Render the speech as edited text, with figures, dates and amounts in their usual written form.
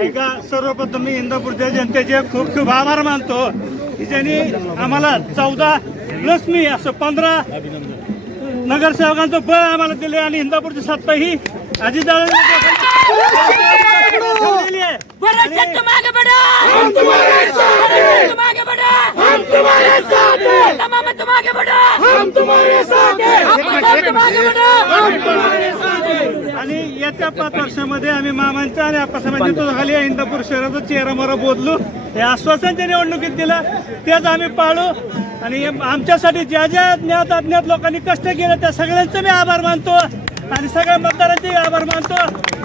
ऐका, सर्वप्रथम मी इंदापूरच्या जनतेचे खूप खूप आभार मानतो की ज्यांनी आम्हाला 14+ मी असं 15 नगरसेवकांचं बळ आम्हाला दिले आणि इंदापूरची सत्ता ही अजितदादा आणि येत्या 5 वर्षामध्ये आम्ही मामांच्या आणि आप्पासाहेबांच्या नेतृत्वाखाली इंदापूर शहराचा चेहरा मोहरा बदलू हे आश्वासन त्या निवडणुकीत दिलं तेच आम्ही पाळू आणि आमच्यासाठी ज्या ज्या ज्ञात अज्ञात लोकांनी कष्ट केले त्या सगळ्यांचे मी आभार मानतो आणि सगळ्या मतदारांचे आभार मानतो।